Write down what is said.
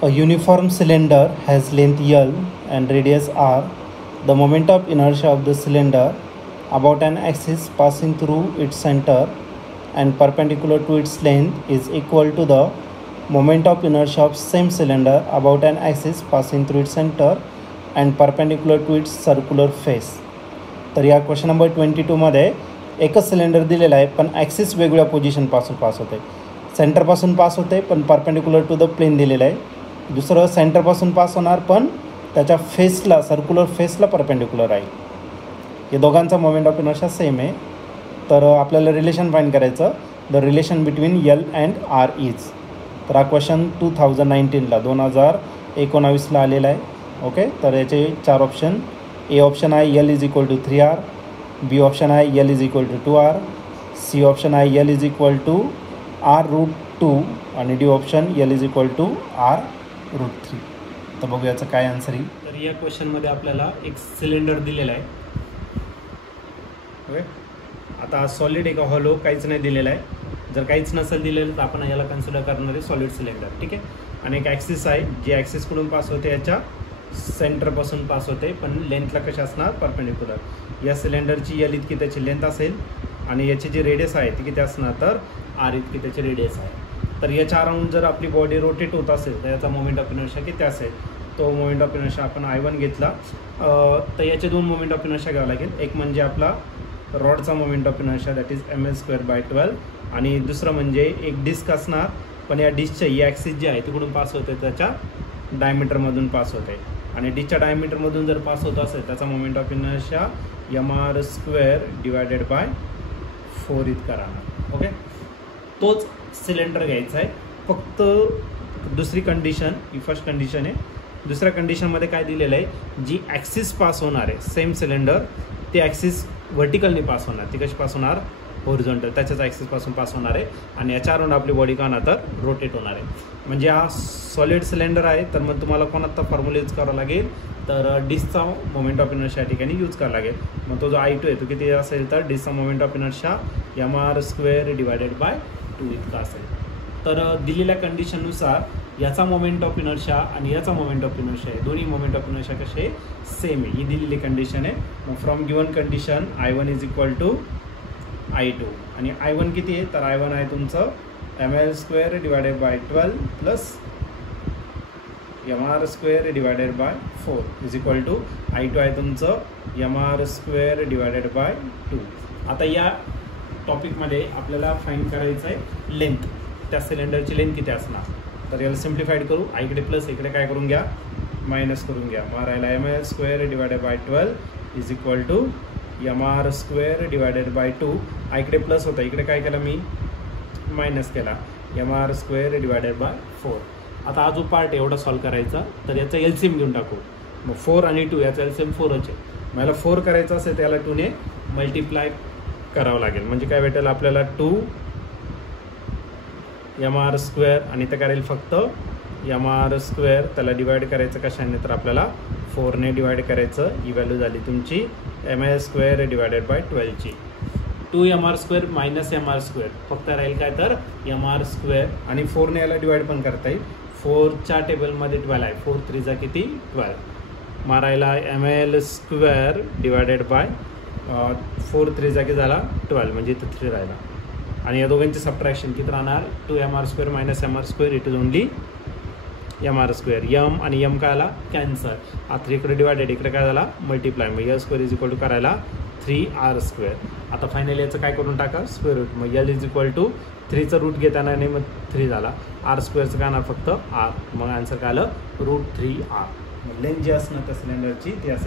A uniform cylinder has length L and radius R. The moment of inertia of the cylinder about an axis passing through its center and perpendicular to its length is equal to the moment of inertia of same cylinder about an axis passing through its center and perpendicular to its circular face. तर या question number 22 मध्ये एकच cylinder दिलेला आहे पण axis वेगवेगळ्या पोझिशनपासून pass होते. सेंटरपासून pass होते पण परपेंडिक्युलर टू द प्लेन दिलेलं आहे. दुसरं सेंटरपासून पास होणार पण त्याच्या फेसला सर्क्युलर फेसला परपेंडिक्युलर आहे. हे दोघांचा मोमेंट ऑफ इनर्शिया सेम आहे. तर आपल्याला रिलेशन फाइंड करायचं. The relation between L and R is. तर हा क्वेश्चन 2019ला आलेला आहे. ओके, तर याचे 4 ऑप्शन. ए ऑप्शन आहे L is equal to 3R, B option आहे L is equal to 2R, C option आहे L is equal to R√2 आणि D option L is equal to R√3. तर बघू याचं काय आन्सर येईल. तर या क्वेश्चनमध्ये आपल्याला एक सिलेंडर दिलेला आहे. ओके, आता सॉलिड आहे का हॉलो काहीच नाही दिलेलं आहे. जर काहीच नसेल दिलेलं तर आपण याला कन्सिडर करणार आहे सॉलिड सिलेंडर. ठीक आहे, आणि एक ॲक्सिस आहे जी ॲक्सिसकडून पास होते याच्या सेंटरपासून पास होते पण लेंथला कशी असणार परपेंडिक्युलर. या सिलेंडरची एल इतकी त्याची लेंथ असेल आणि याची जी रेडियस आहे ती किती असणार तर आर इतकी त्याची रेडियस आहे. तर याच्या अराउंड जर आपली बॉडी रोटेट होत असेल तर याचा मोमेंट ऑफ इनर्शिया किती असेल. तो मोमेंट ऑफ इनर्शिया आपण I1 घेतला तर याचे 2 मोमेंट ऑफ इनर्शिया घ्यावा लागेल. एक म्हणजे आपला रॉडचा moment of inertia that is ml²/12 आणि दुसरं म्हणजे एक डिस्क असणार पण या डिस्कच्या ही ॲक्सिस जी आहे तिकडून पास होते त्याच्या डायमीटरमधून पास होते आणि डिस्कच्या डायमीटरमधून जर पास होत असेल त्याचा मोमेंट ऑफ इनर्शिया mr²/4 इतका राहणार. ओके, तोच सिलेंडर घ्यायचा आहे. फक्त दुसरी कंडिशन, ही फर्स्ट कंडिशन आहे. दुसऱ्या कंडिशनमध्ये काय दिलेलं आहे, जी ॲक्सिस पास होणार आहे सेम सिलेंडर ते ॲक्सिस व्हर्टिकलनी पास होणार. ती कशी पास होणार, होरिझॉन्टल, त्याच्याच ॲक्सिसपासून पास होणार आहे आणि याच्यावरून आपली बॉडी का ना तर रोटेट होणार आहे. म्हणजे हा सॉलिड सिलेंडर आहे तर मग तुम्हाला कोणता फॉर्म्युला यूज करावा लागेल तर डिस्कचा मोमेंट ऑफ इनर्शिया या ठिकाणी यूज करावा लागेल. मग तो जो I2 आहे तो किती असेल तर डिस्कचा मोमेंट ऑफ इनर्शिया mr²/2 इतका असेल. तर दिलेल्या कंडिशननुसार याचा मोमेंट ऑफ इनर्शिया आणि याचा मोमेंट ऑफ इनर्शिया आहे दोन्ही मोमेंट ऑफ इनर्शिया कसे सेम आहे. ही दिलेली कंडिशन आहे. मग from given condition I1 is equal to I2 आणि I1 किती आहे तर I1 आहे तुमचं ml²/12 plus mr²/4 is equal to I2 आहे तुमचं mr²/2. आता या टॉपिकमध्ये आपल्याला फाइंड करायचं आहे लेंथ. त्या सिलेंडरची लेंथ किती असणार. तर याला सिम्प्लिफाईड करू. आईकडे प्लस इकडे काय करून घ्या मायनस करून घ्या. मारायला ml²/12 is equal to mr²/2. आईकडे प्लस होता इकडे काय केलं मी मायनस केला mr²/4. आता हा जो पार्ट एवढा सॉल्व करायचा तर याचा LCM घेऊन टाकू. मग 4 आणि 2 याचा LCM 4च आहे. मला 4 करायचं असेल तर याला 2ने मल्टिप्लाय करावं लागेल. म्हणजे काय भेटेल आपल्याला 2 mr² आणि ते करेल फक्त mr². त्याला डिवाइड करायचं कशाने तर आपल्याला 4ने डिवाइड करायचं. ही व्हॅल्यू झाली तुमची ml²/12 ची. 2mr² मायनस mr² फक्त राहील काय तर mr² आणि 4ने याला डिवाइड पण करता येईल. 4च्या टेबलमध्ये 12 आहे. 4 3 जा किती 12. मारायला ml²/4 3 जागी झाला 12 म्हणजे इथं 3 राहिला आणि या दोघांची सबट्रॅक्शन किती राहणार 2mr² minus mr². It is only mr². m आणि m काय आला कॅन्सल. हा 3 इकडे डिवायडेड इकडे काय झाला मल्टिप्लाय. मग l² इज इक्वल टू करायला 3r². आता फायनली याचं काय करून टाका स्क्वेअर रूट. मग l इज इक्वल टू 3चं रूट घेताना नाही मग 3 झाला. r² काय ना फक्त r. मग आन्सर काय आलं √3r. लेंथ जी असणार त्या सिलेंडरची ती असेल